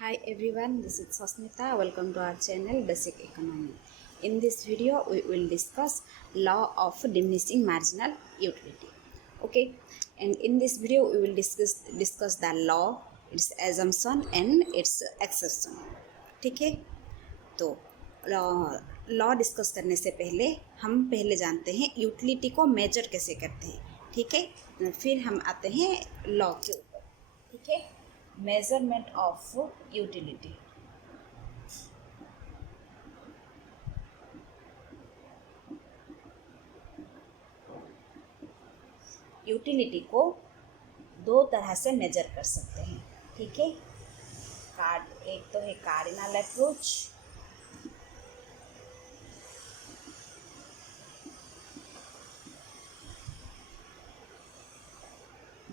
Hi everyone, this is Sasmita. Welcome to our channel Basic Economy. In this video, we will discuss law of diminishing marginal utility. Okay, and in this video, we will discuss the law, its assumption and its exception. ठीक है, तो law discuss करने से पहले हम पहले जानते हैं यूटिलिटी को मेजर कैसे करते हैं. ठीक है, फिर हम आते हैं लॉ के ऊपर. ठीक है, measurement of utility. यूटिलिटी को दो तरह से मेजर कर सकते हैं. ठीक है, एक तो है कार्डिनल अप्रोच,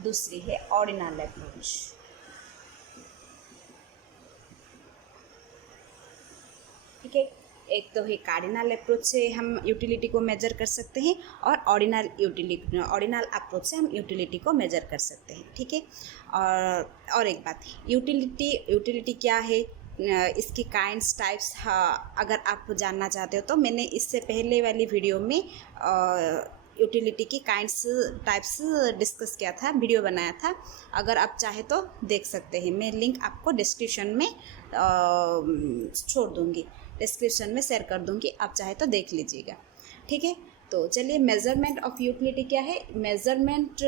दूसरी है ऑर्डिनल अप्रोच. ठीक है, एक तो है कार्डिनल अप्रोच से हम यूटिलिटी को मेजर कर सकते हैं और ऑर्डिनल अप्रोच से हम यूटिलिटी को मेजर कर सकते हैं. ठीक है, और एक बात, यूटिलिटी क्या है, इसकी काइंड्स टाइप्स, अगर आप जानना चाहते हो तो मैंने इससे पहले वाली वीडियो में यूटिलिटी की काइंड्स टाइप्स डिस्कस किया था, वीडियो बनाया था. अगर आप चाहे तो देख सकते हैं. मैं लिंक आपको डिस्क्रिप्शन में छोड़ दूँगी, डिस्क्रिप्शन में शेयर कर दूँगी, आप चाहे तो देख लीजिएगा. ठीक है, तो चलिए, मेज़रमेंट ऑफ यूटिलिटी क्या है. मेज़रमेंट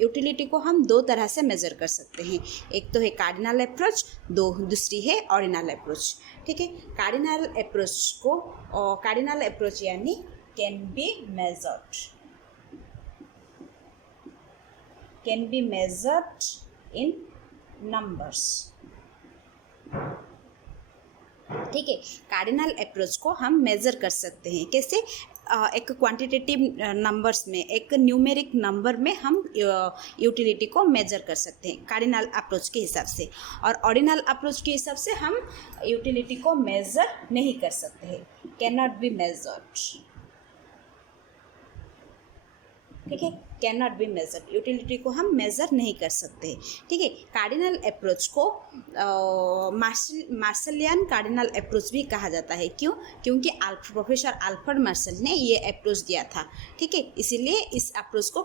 यूटिलिटी को हम दो तरह से मेज़र कर सकते हैं. एक तो है कार्डिनल अप्रोच, दूसरी है ऑर्डिनल अप्रोच. ठीक है, कार्डिनल अप्रोच यानी can be measured in numbers. ठीक है, कार्डिनल अप्रोच को हम मेज़र कर सकते हैं. कैसे? एक क्वांटिटेटिव नंबर्स में, एक न्यूमेरिक नंबर में हम यूटिलिटी को मेजर कर सकते हैं कार्डिनल अप्रोच के हिसाब से. और ऑर्डिनल अप्रोच के हिसाब से हम यूटिलिटी को मेज़र नहीं कर सकते हैं, कैन नॉट बी मेजर्ड. ठीक है, can not be measured, utility को हम मेज़र नहीं कर सकते. ठीक है, कार्डिनल अप्रोच को मार्शलियन कार्डिनल अप्रोच भी कहा जाता है. क्यों? क्योंकि प्रोफेसर अल्फ्रेड मार्शल ने ये अप्रोच दिया था. ठीक है, इसीलिए इस अप्रोच को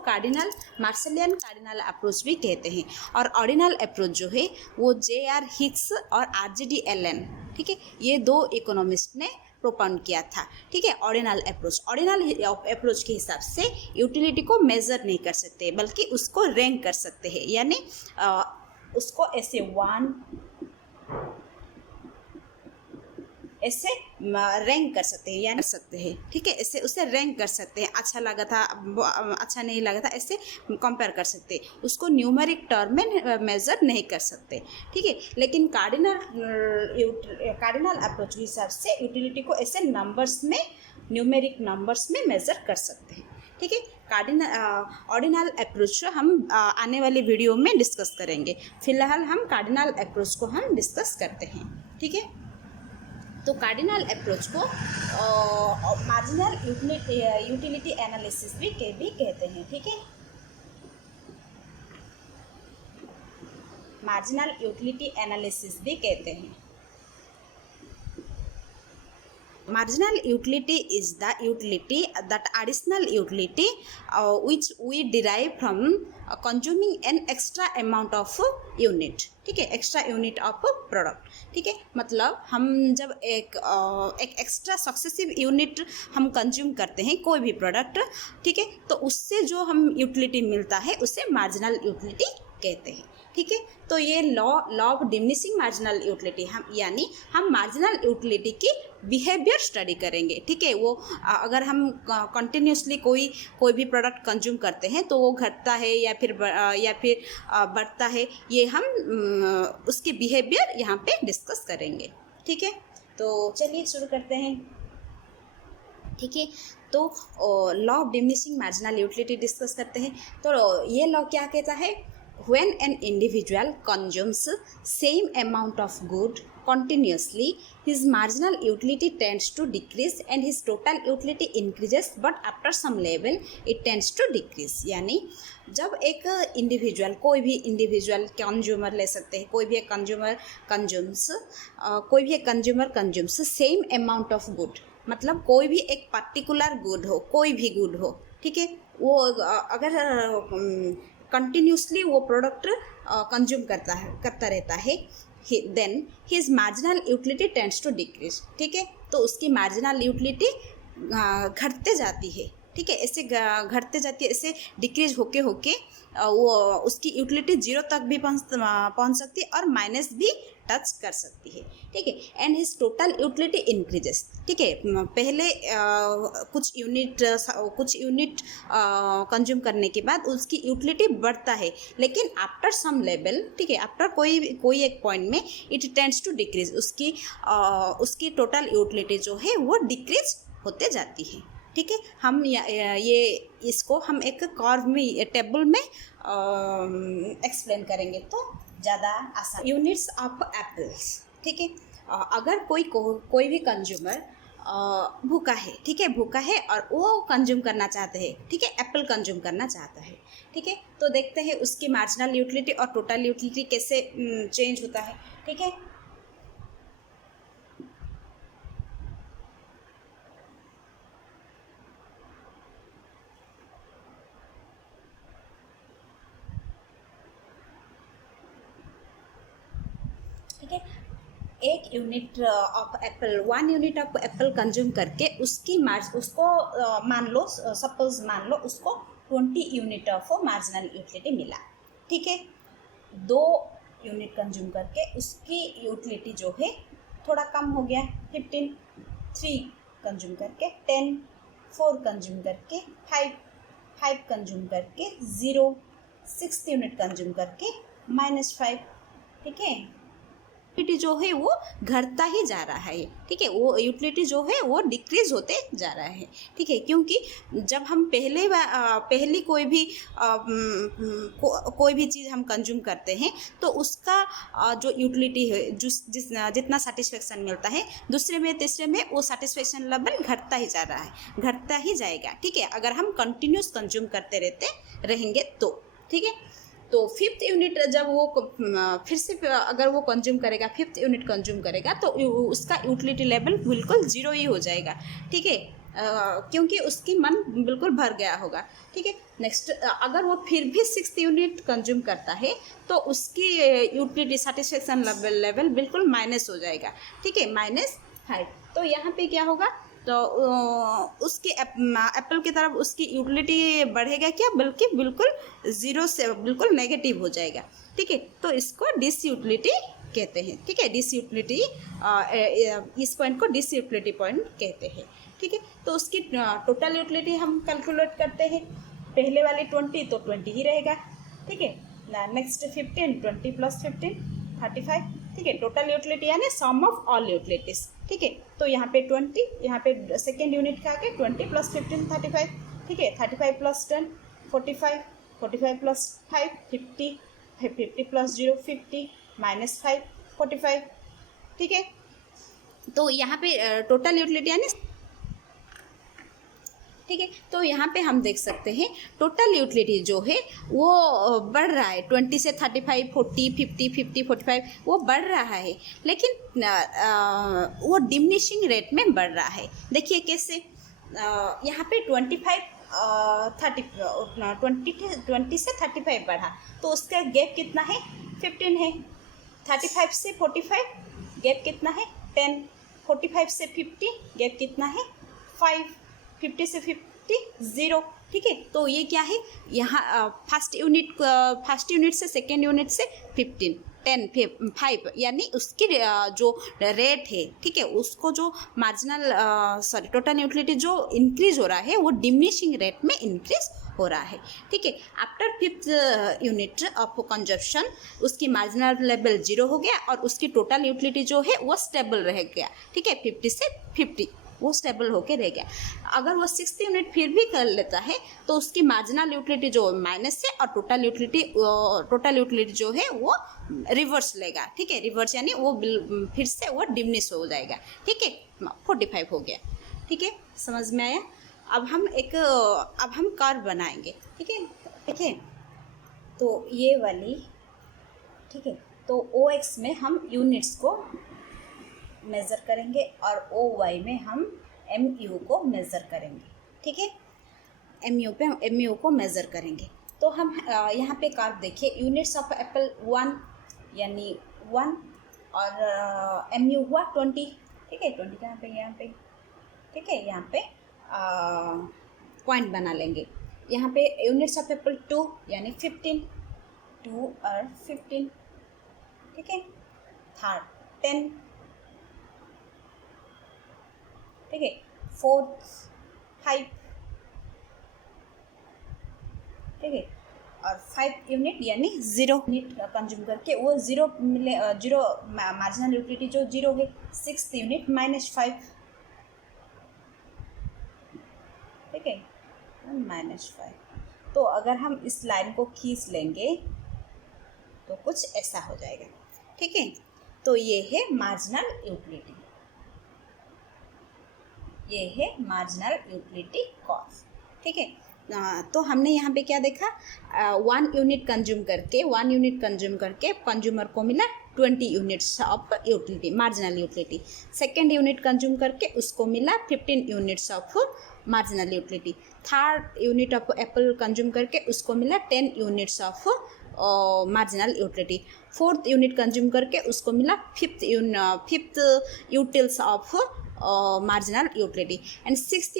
मार्शलियन कार्डिनल अप्रोच भी कहते हैं. और ऑर्डिनल अप्रोच जो है वो J.R. हिक्स और R.G.D. एलन, ठीक है, ये दो इकोनॉमिस्ट ने प्रोपाउंड किया था. ठीक है, ऑर्डिनल अप्रोच के हिसाब से यूटिलिटी को मेजर नहीं कर सकते, बल्कि उसको रैंक कर सकते हैं. यानी उसको ऐसे रैंक कर सकते हैं, यानी कर सकते हैं. ठीक है, ऐसे उसे रैंक कर सकते हैं. अच्छा लगा था, अच्छा नहीं लगा था, ऐसे कंपेयर कर सकते हैं. उसको न्यूमेरिक टर्म में मेजर नहीं कर सकते. ठीक है, लेकिन कार्डिनल अप्रोच के हिसाब से यूटिलिटी को ऐसे नंबर्स में, न्यूमेरिक नंबर्स में मेजर कर सकते हैं. ठीक है, ऑर्डिनल अप्रोच हम आने वाली वीडियो में डिस्कस करेंगे. फिलहाल हम कार्डिनल अप्रोच को हम डिस्कस करते हैं. ठीक है, तो कार्डिनल अप्रोच को मार्जिनल यूटिलिटी एनालिसिस भी कहते हैं. ठीक है, मार्जिनल यूटिलिटी एनालिसिस भी कहते हैं. Marginal utility is the utility, that additional utility which we derive from consuming an extra amount of unit. ठीक है, एक्स्ट्रा यूनिट ऑफ प्रोडक्ट. ठीक है, मतलब हम जब एक एक्स्ट्रा सक्सेसिव यूनिट हम कंज्यूम करते हैं कोई भी प्रोडक्ट, ठीक है, तो उससे जो हम यूटिलिटी मिलता है उसे मार्जिनल यूटिलिटी कहते हैं. ठीक है, तो ये law of diminishing marginal utility, हम मार्जिनल यूटिलिटी की बिहेवियर स्टडी करेंगे. ठीक है, वो अगर हम कंटिन्यूसली कोई भी प्रोडक्ट कंज्यूम करते हैं तो वो घटता है या फिर बढ़ता है, ये हम उसकी बिहेवियर यहाँ पे डिस्कस करेंगे. ठीक है, तो चलिए शुरू करते हैं. ठीक है, तो law of diminishing marginal utility discuss करते हैं. तो ये लॉ क्या कहता है when an individual consumes same amount of good continuously, his marginal utility tends to decrease and his total utility increases, but after some level it tends to decrease. यानी जब एक इंडिविजुअल, कोई भी इंडिविजुअल कंज्यूमर ले सकते हैं, कोई भी एक consumer consumes same amount of good, मतलब कोई भी एक पर्टिकुलर गुड हो, कोई भी गुड हो, ठीक है, वो अगर कंटिन्यूसली वो प्रोडक्ट कंज्यूम करता रहता है, then his marginal utility tends to decrease, ठीक है, तो उसकी मार्जिनल यूटिलिटी घटते जाती है, ठीक है, ऐसे घटते जाती है, ऐसे डिक्रीज होके वो उसकी यूटिलिटी जीरो तक भी पहुंच सकती है और माइनस भी टच कर सकती है, ठीक है, and his total utility increases, ठीक है, पहले कुछ यूनिट कंज्यूम करने के बाद उसकी यूटिलिटी बढ़ता है, लेकिन आफ्टर सम लेवल, ठीक है, आफ्टर कोई एक पॉइंट में इट टेंड्स टू डिक्रीज, उसकी टोटल यूटिलिटी जो है वो डिक्रीज होते जाती है, ठीक है। हम इसको हम एक कर्व में, टेबल में एक्सप्लेन करेंगे तो ज़्यादा आसान। यूनिट्स ऑफ एप्पल्स, ठीक है, अगर कोई भी कंज्यूमर भूखा है, ठीक है, भूखा है और वो कंज्यूम करना चाहते हैं, ठीक है, एप्पल कंज्यूम करना चाहता है, ठीक है, तो देखते हैं उसकी मार्जिनल यूटिलिटी और टोटल यूटिलिटी कैसे चेंज होता है, ठीक है। ठीक है, एक unit of Apple, 1 unit of Apple consume करके उसको मान लो, सपोज मान लो उसको 20 यूनिट ऑफ मार्जिनल यूटिलिटी मिला, ठीक है, 2 यूनिट कंज्यूम करके उसकी यूटिलिटी जो है थोड़ा कम हो गया, 15, 3 कंज्यूम करके 10, 4 कंज्यूम करके 5 कंज्यूम करके 0, 6 यूनिट कंज्यूम करके -5, ठीक है, यूटिलिटी जो है वो घटता ही जा रहा है, ठीक है, वो यूटिलिटी जो है वो डिक्रीज होते जा रहा है, ठीक है, क्योंकि जब हम पहली कोई भी चीज़ हम कंज्यूम करते हैं तो उसका जो यूटिलिटी है, जितना सेटिस्फेक्शन मिलता है, दूसरे में तीसरे में वो सेटिस्फेक्शन लेवल घटता ही जा रहा है, घटता ही जाएगा, ठीक है, अगर हम कंटिन्यूस कंज्यूम करते रहेंगे तो, ठीक है। तो 5th यूनिट जब वो फिर से अगर वो कंज्यूम करेगा, 5th यूनिट कंज्यूम करेगा तो उसका यूटिलिटी लेवल बिल्कुल 0 ही हो जाएगा, ठीक है, क्योंकि उसकी मन बिल्कुल भर गया होगा, ठीक है। नेक्स्ट, अगर वो फिर भी 6th यूनिट कंज्यूम करता है तो उसकी यूटिलिटी सेटिस्फेक्शन लेवल बिल्कुल माइनस हो जाएगा, ठीक है, -5। तो यहाँ पे क्या होगा, तो उसकी एप्पल की तरफ उसकी यूटिलिटी बढ़ेगा क्या, बल्कि बिल्कुल 0 से बिल्कुल नेगेटिव हो जाएगा, ठीक है, तो इसको डिसयूटिलिटी कहते हैं, ठीक है, डिसयूटिलिटी, इस पॉइंट को डिसयूटिलिटी पॉइंट कहते हैं, ठीक है। तो उसकी टोटल यूटिलिटी हम कैलकुलेट करते हैं, पहले वाली 20 तो 20 ही रहेगा, ठीक है, नेक्स्ट 15, 20 + 15 35, ठीक है, टोटल यूटिलिटी यानी सम ऑफ ऑल यूटिलिटीज, ठीक है, तो यहाँ पे 20, यहाँ पे सेकेंड यूनिट का आगे 20 + 15 35, ठीक है, 35 + 10 45, 45 + 5 50, 50 + 0 50, -5 45, ठीक है, तो यहाँ पे टोटल यूटिलिटी यानी, ठीक है, तो यहाँ पे हम देख सकते हैं टोटल यूटिलिटी जो है वो बढ़ रहा है, 20 से 35 40 50 50 45 वो बढ़ रहा है, लेकिन वो डिमिनिशिंग रेट में बढ़ रहा है। देखिए कैसे, यहाँ पे 20 से 35 बढ़ा तो उसका गैप कितना है, 15 है, 35 से 45 गैप कितना है, 10, 45 से 50 गैप कितना है, 5, 50 से 50 0, ठीक है, तो ये क्या है, यहाँ फर्स्ट यूनिट से सेकेंड यूनिट से 15 10 5 यानी उसकी जो रेट है, ठीक है, उसको जो मार्जिनल टोटल यूटिलिटी जो इंक्रीज हो रहा है वो डिमिनिशिंग रेट में इंक्रीज हो रहा है, ठीक है। After 5th unit of consumption उसकी मार्जिनल लेवल 0 हो गया और उसकी टोटल यूटिलिटी जो है वो स्टेबल रह गया, ठीक है, 50 से 50 वो स्टेबल होके रह गया। अगर वो 6th यूनिट फिर भी कर लेता है तो उसकी मार्जिनल यूटिलिटी जो माइनस है और टोटल यूटिलिटी जो है वो रिवर्स लेगा। ठीक है, रिवर्स यानी वो फिर से वो डिमिनिश हो जाएगा। ठीक है, 45 हो गया। ठीक है, समझ में आया। अब हम कर्व बनाएंगे। ठीक है, तो ये वाली, ठीक है, तो OX में हम यूनिट्स को मेज़र करेंगे और OY में हम MU को मेज़र करेंगे। ठीक है, MU को मेज़र करेंगे। तो हम यहाँ पे कर्व देखिए, यूनिट्स ऑफ एप्पल 1 यानी 1 और MU हुआ 20। ठीक है, 20 यहाँ पे ठीक है, यहाँ पे पॉइंट बना लेंगे। यहाँ पे यूनिट्स ऑफ एप्पल 2 यानी 15, 2 और 15। ठीक है, थर्ड 10। ठीक है, फोर्थ 5। ठीक है, और 5 यूनिट यानी 0 यूनिट कंज्यूम करके वो 0 मिले, 0 मार्जिनल यूटिलिटी जो 0 है। 6th unit -5। ठीक है, -5। तो अगर हम इस लाइन को खींच लेंगे तो कुछ ऐसा हो जाएगा। ठीक है, तो ये है मार्जिनल यूटिलिटी, ये है मार्जिनल यूटिलिटी कॉस्ट। ठीक है, तो हमने यहाँ पे क्या देखा, 1 यूनिट कंज्यूम करके कंज्यूमर को मिला 20 units of utility, marginal utility. Second unit consume करके उसको मिला 15 units of marginal utility. Third unit of Apple consume करके उसको मिला 10 units of marginal utility. Fourth unit consume करके उसको मिला 5th utils of marginal utility. And 6th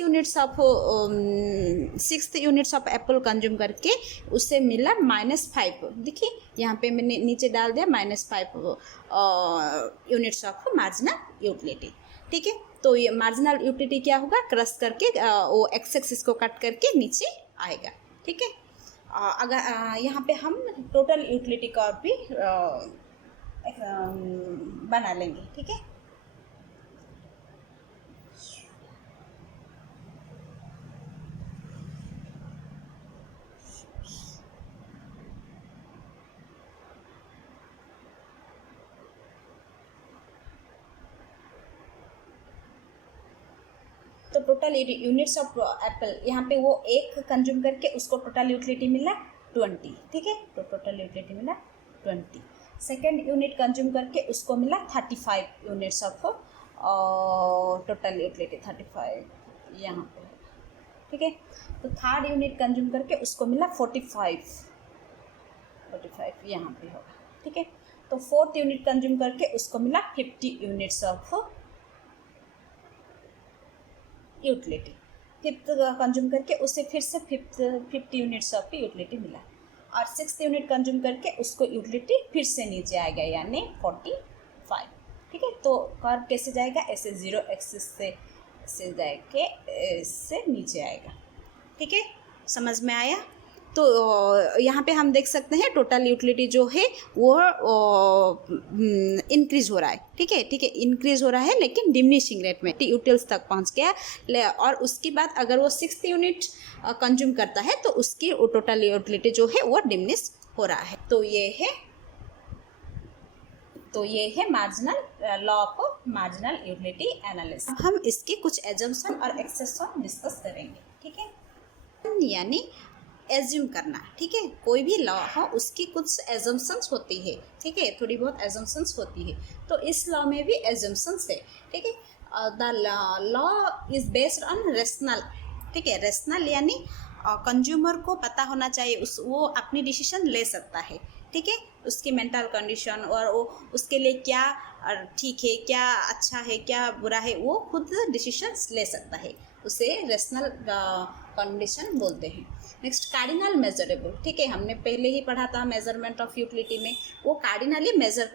units of Apple consume करके उससे मिला -5। देखिए यहाँ पे मैंने नीचे डाल दिया -5 यूनिट्स ऑफ मार्जिनल यूटिलिटी। ठीक है, तो ये मार्जिनल यूटिलिटी क्या होगा, क्रश करके वो एक्सेस को कट करके नीचे आएगा। ठीक है, अगर यहाँ पे हम टोटल यूटिलिटी का भी बना लेंगे। ठीक है, तो टोटल यूनिट्स ऑफ एप्पल यहाँ पे वो एक कंज्यूम करके उसको टोटल यूटिलिटी मिला 20। ठीक है, तो टोटल यूटिलिटी मिला 20। सेकेंड यूनिट कंज्यूम करके उसको मिला 35 यूनिट्स ऑफ टोटल यूटिलिटी, 35 यहाँ पे। ठीक है, तो थर्ड यूनिट कंज्यूम करके उसको मिला 45 यहाँ पे होगा। ठीक है, तो फोर्थ यूनिट कंज्यूम करके उसको मिला 50 units of utility. Fifth consume करके उसे फिर से 50 यूनिट्स ऑफ यूटिलिटी मिला। और 6th यूनिट कंज्यूम करके उसको यूटिलिटी फिर से नीचे आ गया यानी 45। ठीक है, तो कर्व कैसे जाएगा, ऐसे 0 एक्सिस से जाके इससे नीचे आएगा। ठीक है, समझ में आया। तो यहाँ पे हम देख सकते हैं टोटल यूटिलिटी जो है वो इंक्रीज हो रहा है। ठीक है, इंक्रीज हो रहा है लेकिन डिमिनिशिंग रेट में यूटिल्स तक पहुँच गया। और उसके बाद अगर वो 6th यूनिट कंज्यूम करता है तो उसकी टोटल यूटिलिटी जो है वो डिमिनिश हो रहा है। तो ये है marginal law of marginal utility analysis. हम इसके कुछ एजम्पशन और एक्सेप्शन डिस्कस करेंगे। ठीक है, यानी एज्यूम करना। ठीक है, कोई भी लॉ हो उसकी कुछ एजम्पशंस होती है। ठीक है, थोड़ी बहुत एजम्पशंस होती है, तो इस लॉ में भी एजम्पशंस है। ठीक है, the law is based on rational. ठीक है, रेशनल यानी कंज्यूमर को पता होना चाहिए, वो अपनी डिसीजन ले सकता है। ठीक है, उसकी मेंटल कंडीशन और वो उसके लिए क्या ठीक है, क्या अच्छा है, क्या बुरा है, वो खुद डिसीजन ले सकता है, उसे रेशनल कंडीशन बोलते हैं। Next cardinal measurable. ठीक है, हमने पहले ही पढ़ा था मेजरमेंट ऑफ यूटिलिटी में, वो कार्डिनली मेजर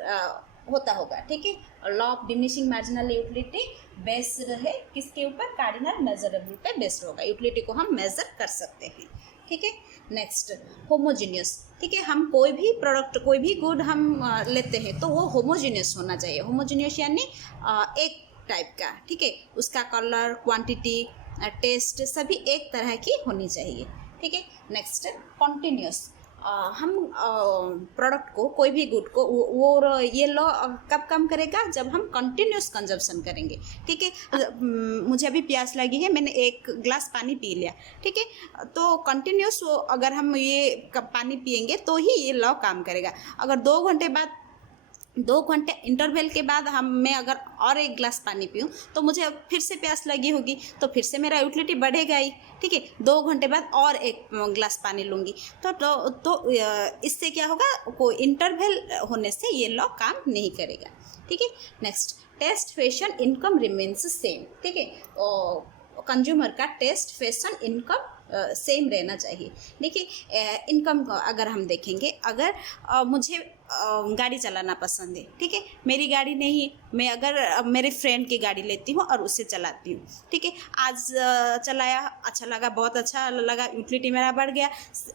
होता होगा। ठीक है, और law of diminishing marginal utility based है किसके ऊपर, कार्डिनल मेजरेबल पे बेस्ड होगा, यूटिलिटी को हम मेजर कर सकते हैं। ठीक है, नेक्स्ट होमोजीनियस। ठीक है, हम कोई भी प्रोडक्ट, कोई भी गुड हम लेते हैं तो वो होमोजीनियस होना चाहिए। होमोजीनियस यानी एक टाइप का, ठीक है। उसका कलर, क्वांटिटी, टेस्ट सभी एक तरह की होनी चाहिए, ठीक है। नेक्स्ट कॉन्टिन्यूस, हम प्रोडक्ट को, कोई भी गुड को, वो ये लॉ कब काम करेगा, जब हम कंटिन्यूस कंजप्शन करेंगे, ठीक है। मुझे अभी प्यास लगी है, मैंने एक ग्लास पानी पी लिया, ठीक है, तो कंटिन्यूस अगर हम ये पानी पिएंगे तो ही ये लॉ काम करेगा। अगर 2 घंटे बाद, 2 घंटे इंटरवल के बाद मैं अगर और एक गिलास पानी पीऊँ तो मुझे अब फिर से प्यास लगी होगी, तो फिर से मेरा यूटिलिटी बढ़ेगा ही, ठीक है। 2 घंटे बाद और एक गिलास पानी लूँगी तो इससे क्या होगा, कोई इंटरवल होने से ये लॉ काम नहीं करेगा, ठीक है। Next, taste, fashion, income remains same, ठीक है। कंज्यूमर का टेस्ट, फैशन, इनकम सेम रहना चाहिए। देखिए, इनकम अगर हम देखेंगे, अगर मुझे गाड़ी चलाना पसंद है, ठीक है, मेरी गाड़ी नहीं है, मैं अगर मेरे फ्रेंड की गाड़ी लेती हूँ और उससे चलाती हूँ, ठीक है। आज चलाया, अच्छा लगा, बहुत अच्छा लगा, यूटिलिटी मेरा बढ़ गया।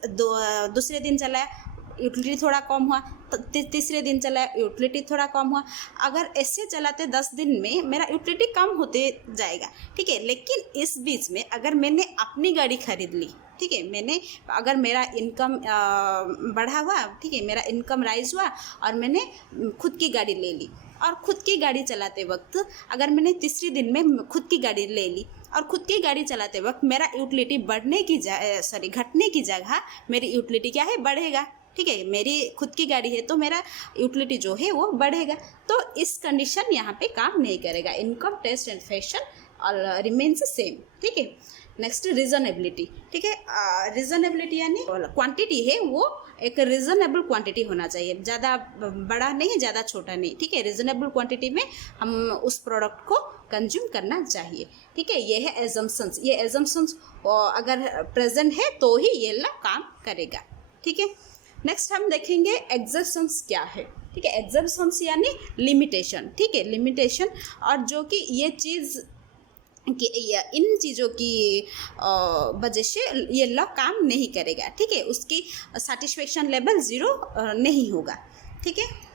दूसरे दिन चलाया, यूटिलिटी थोड़ा कम हुआ, तीसरे दिन चलाया, यूटिलिटी थोड़ा कम हुआ। अगर ऐसे चलाते 10 दिन में मेरा यूटिलिटी कम होते जाएगा, ठीक है। लेकिन इस बीच में अगर मैंने अपनी गाड़ी खरीद ली, ठीक है, अगर मेरा इनकम बढ़ा हुआ, ठीक है, मेरा इनकम राइज हुआ और मैंने खुद की गाड़ी ले ली, और खुद की गाड़ी चलाते वक्त अगर मैंने तीसरे दिन में खुद की गाड़ी ले ली और खुद की गाड़ी चलाते वक्त मेरा यूटिलिटी घटने की जगह मेरी यूटिलिटी क्या है, बढ़ेगा, ठीक है। मेरी खुद की गाड़ी है तो मेरा यूटिलिटी जो है वो बढ़ेगा। तो इस कंडीशन यहाँ पे काम नहीं करेगा। इनकम, टेस्ट एंड फैशन और रिमेन्स सेम, ठीक है। नेक्स्ट, रीजनेबिलिटी, ठीक है। रीजनेबिलिटी यानी क्वांटिटी है वो एक रीजनेबल क्वांटिटी होना चाहिए, ज़्यादा बड़ा नहीं, ज़्यादा छोटा नहीं, ठीक है। रीजनेबल क्वांटिटी में हम उस प्रोडक्ट को कंज्यूम करना चाहिए, ठीक है। ये है एजम्पशंस। ये एजम्पशंस अगर प्रेजेंट है तो ही ये ला काम करेगा, ठीक है। नेक्स्ट हम देखेंगे एग्जेप्शंस क्या है, ठीक है। एग्जेप्शंस यानी लिमिटेशन, ठीक है, लिमिटेशन, और जो कि ये चीज़ कि इन चीज़ों की वजह से ये लॉ काम नहीं करेगा, ठीक है। उसकी सेटिस्फेक्शन लेवल 0 नहीं होगा, ठीक है।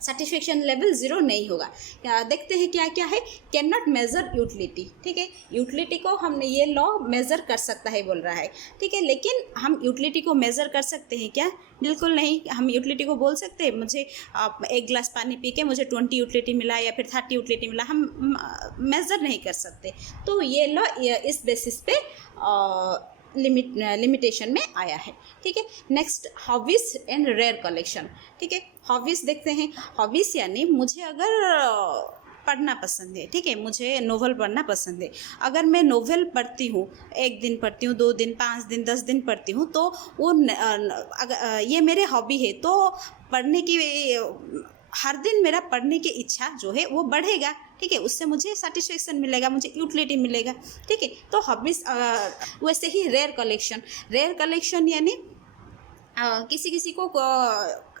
सेटिस्फेक्शन लेवल 0 नहीं होगा। देखते हैं क्या क्या है। कैन नॉट मेजर यूटिलिटी, ठीक है। यूटिलिटी को हमने ये लॉ मेज़र कर सकता है बोल रहा है, ठीक है। लेकिन हम यूटिलिटी को मेज़र कर सकते हैं क्या? बिल्कुल नहीं। हम यूटिलिटी को बोल सकते हैं मुझे एक गिलास पानी पी के मुझे 20 यूटिलिटी मिला या फिर 30 यूटिलिटी मिला, हम मेज़र नहीं कर सकते। तो ये लॉ इस बेसिस पे लिमिटेशन में आया है, ठीक है। Next, hobbies and rare collection, ठीक है। हॉबीज देखते हैं। हॉबीज यानी मुझे अगर पढ़ना पसंद है, ठीक है, मुझे नोवेल पढ़ना पसंद है। अगर मैं नोवेल पढ़ती हूँ, 1 दिन पढ़ती हूँ, 2 दिन, 5 दिन, 10 दिन पढ़ती हूँ, तो वो अगर ये मेरे हॉबी है तो पढ़ने की हर दिन मेरा पढ़ने की इच्छा जो है वो बढ़ेगा, ठीक है। उससे मुझे सेटिस्फेक्शन मिलेगा, मुझे यूटिलिटी मिलेगा, ठीक है। तो हॉबीज वैसे ही रेयर कलेक्शन यानी किसी किसी को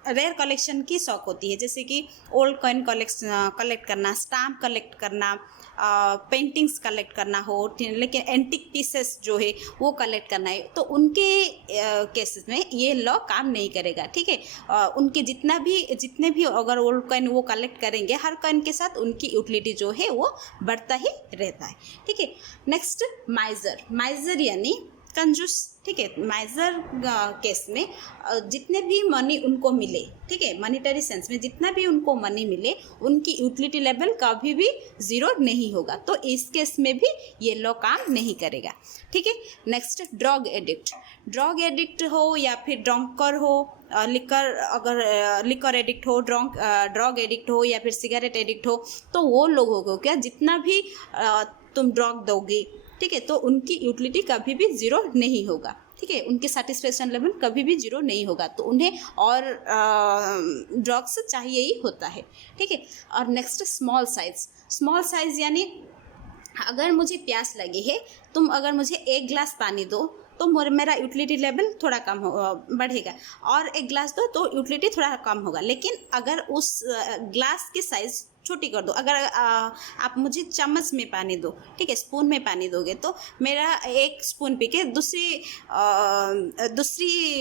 रेयर कलेक्शन की शौक होती है, जैसे कि ओल्ड कॉइन कलेक्ट करना, स्टाम्प कलेक्ट करना, पेंटिंग्स कलेक्ट करना हो, लेकिन एंटिक पीसेस जो है वो कलेक्ट करना है, तो उनके केसेस में ये लॉ काम नहीं करेगा, ठीक है। उनके जितने भी अगर ओल्ड कॉइन वो कलेक्ट करेंगे, हर कॉइन के साथ उनकी यूटिलिटी जो है वो बढ़ता ही रहता है, ठीक है। नेक्स्ट, माइजर यानी कंजूस, ठीक है। माइजर केस में जितने भी मनी उनको मिले, ठीक है, मनीटरी सेंस में जितना भी उनको मनी मिले, उनकी यूटिलिटी लेवल कभी भी 0 नहीं होगा। तो इस केस में भी ये लॉ काम नहीं करेगा, ठीक है। नेक्स्ट, ड्रग एडिक्ट हो या फिर ड्रंकर हो, लिकर एडिक्ट हो, ड्रग एडिक्ट हो या फिर सिगरेट एडिक्ट हो, तो वो लोगों को क्या, जितना भी तुम ड्रग दोगे, ठीक है, तो उनकी यूटिलिटी कभी भी 0 नहीं होगा, ठीक है। उनके सेटिस्फेक्शन लेवल कभी भी 0 नहीं होगा, तो उन्हें और ड्रग्स चाहिए ही होता है, ठीक है। और नेक्स्ट, स्मॉल साइज यानी अगर मुझे प्यास लगी है, तुम अगर मुझे 1 गिलास पानी दो तो मेरा यूटिलिटी लेवल थोड़ा कम बढ़ेगा, और 1 गिलास दो तो यूटिलिटी थोड़ा कम होगा। लेकिन अगर उस ग्लास की साइज़ छोटी कर दो, अगर आप मुझे चम्मच में पानी दो, ठीक है, स्पून में पानी दोगे, तो मेरा 1 स्पून पी के दूसरी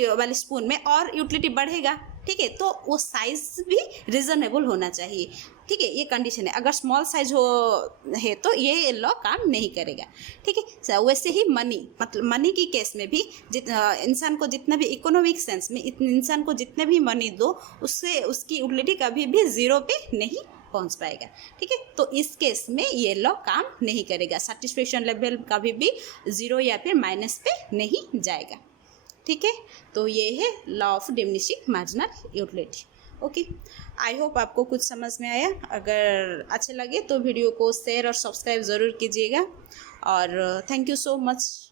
वाली स्पून में और यूटिलिटी बढ़ेगा, ठीक है। तो वो साइज़ भी रीज़नेबल होना चाहिए। ठीक है, ये कंडीशन है। अगर स्मॉल साइज हो है तो ये लॉ काम नहीं करेगा। ठीक है, वैसे ही मनी, मतलब मनी की केस में भी इंसान को जितना भी इकोनॉमिक सेंस में इंसान को जितने भी मनी दो, उससे उसकी यूटिलिटी कभी भी जीरो पे नहीं पहुंच पाएगा। ठीक है, तो इस केस में ये लॉ काम नहीं करेगा, सेटिस्फेक्शन लेवल कभी भी जीरो या फिर माइनस पे नहीं जाएगा। ठीक है, तो ये है law of diminishing marginal utility. Okay, I hope आपको कुछ समझ में आया। अगर अच्छे लगे तो वीडियो को शेयर और सब्सक्राइब ज़रूर कीजिएगा, और थैंक यू सो मच।